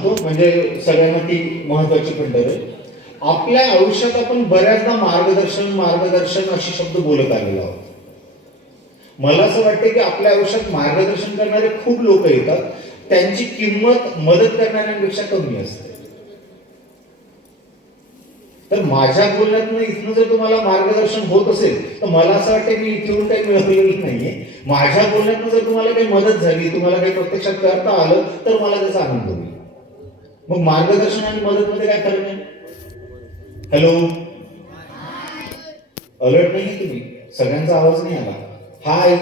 सांगतो म्हणजे सगळ्यांना ती महत्वाची पण आहे. आपल्या आयुष्यात आपण बऱ्याचदा मार्गदर्शन मार्गदर्शन अशी शब्द बोलत आलेलो आहोत. मला असं वाटतं की आपल्या आयुष्यात मार्गदर्शन करणारे खूप लोक येतात. त्यांची किंमत मदत करणाऱ्यांपेक्षा कमी असते. तर माझ्या बोलण्यातनं इथनं जर तुम्हाला मार्गदर्शन होत असेल तर मला असं वाटतं की इथून काही मिळवलेलं नाहीये. माझ्या बोलण्यातनं जर तुम्हाला काही मदत झाली तुम्हाला काही प्रत्यक्षात करता आलं तर मला त्याचा आनंद होईल. मग मार्गदर्शन आणि मदत मध्ये काय फरक आहे? हॅलो अलर्ट नाही तुम्ही? सगळ्यांचा आवाज नाही आला. हाय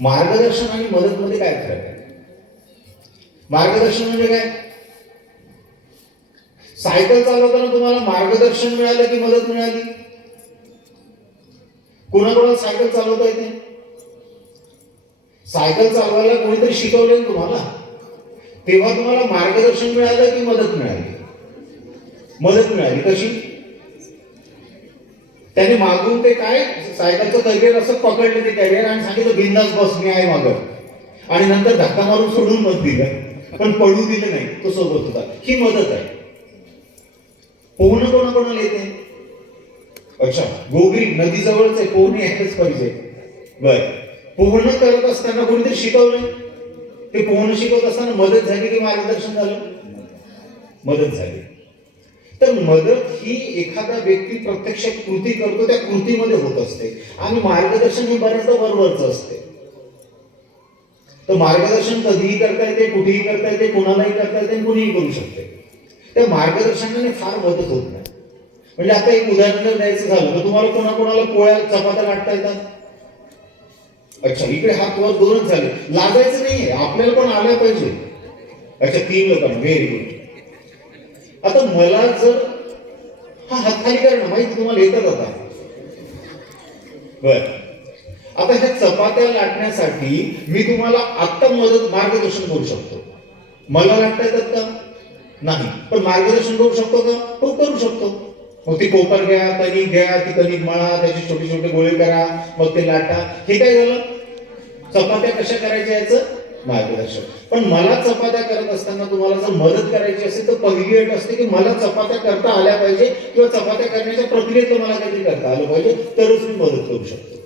मार्गदर्शन आणि मदत मध्ये काय फरक आहे? मार्गदर्शन म्हणजे काय? सायकल चालवताना तुम्हाला मार्गदर्शन मिळालं की मदत मिळाली? कोणाकोणाला सायकल चालवता येते? सायकल चालवायला कोणीतरी शिकवले तुम्हाला? तेव्हा तुम्हाला मार्गदर्शन मिळालं की मदत मिळाली? मदत मिळाली. कशी? त्याने मागून ते काय? सायकलचं करिअर असं पकडलं ते करिअर आणि सांगितलं बिंदास बस मी आहे मागं. आणि नंतर धक्का मारून सोडून मत दिलं. पण पडू दिलं नाही तो सोबत होता. ही मदत आहे. पोहणं कोणाकोणाला येते? अच्छा गोगरी नदीजवळच आहे पोहणे यायलाच पाहिजे. बर. पोहणं करत असताना कोणीतरी शिकवलं ते पोहणं शिकवत असताना मदत झाली की मार्गदर्शन झालं? मदत झाली. तर मदत ही एखादा व्यक्ती प्रत्यक्ष कृती करतो त्या कृतीमध्ये होत असते. आणि मार्गदर्शन हे बऱ्याचदा वरवरच असते. तर मार्गदर्शन कधीही करता येते कुठेही करता येते कोणालाही करता येते आणि कुणीही करू शकते. त्या मार्गदर्शनाने फार मदत होत नाही. म्हणजे आता एक उदाहरण जर द्यायचं झालं तर तुम्हाला कोणाकोणाला पोळ्या चपात्या लाटता येतात? अच्छा इकडे हा क्लॉज दोनच झाले. लाजायचं नाहीये आपल्याला पण आल्या पाहिजे. अच्छा तीन लोक व्हेरी गुड आता मला जर हा हात खाली करणं माहिती तुम्हाला येतात आता. बर. आता ह्या चपात्या लाटण्यासाठी मी तुम्हाला आत्ता मदत मार्गदर्शन करू शकतो. मला लाटता येतात का? नाही. पण मार्गदर्शन करू शकतो का? हो मग ती कोपर घ्या कणिक घ्या ती कणिक मळा त्याचे छोटे छोटे गोळे करा मग ते लाटा. हे काय झालं? चपात्या कशा करायच्या याचं? मार्गदर्शन. पण मला चपात्या करत असताना तुम्हाला जर मदत करायची असेल तर पहिली अट असते की मला चपात्या करता आल्या पाहिजे किंवा चपात्या करण्याच्या प्रक्रियेत मला काहीतरी करता आलं पाहिजे तरच मी मदत करू शकतो.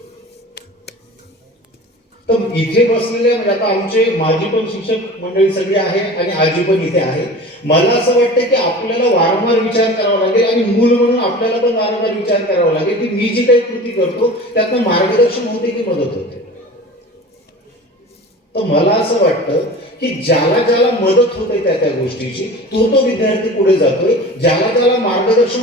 तर इथे बसलेले म्हणजे आता आमचे माझी पण शिक्षक मंडळी सगळी आहे आणि आजी पण इथे आहे. मला असं वाटतं की आपल्याला वारंवार विचार करावा लागेल आणि मूल म्हणून आपल्याला पण वारंवार विचार करावा लागेल की मी जी काही कृती करतो त्यातनं मार्गदर्शन होते की मदत होते? तर मला असं वाटतं की ज्याला ज्याला मदत होते त्या त्या गोष्टीची तो तो विद्यार्थी पुढे जातोय. ज्याला ज्याला मार्गदर्शन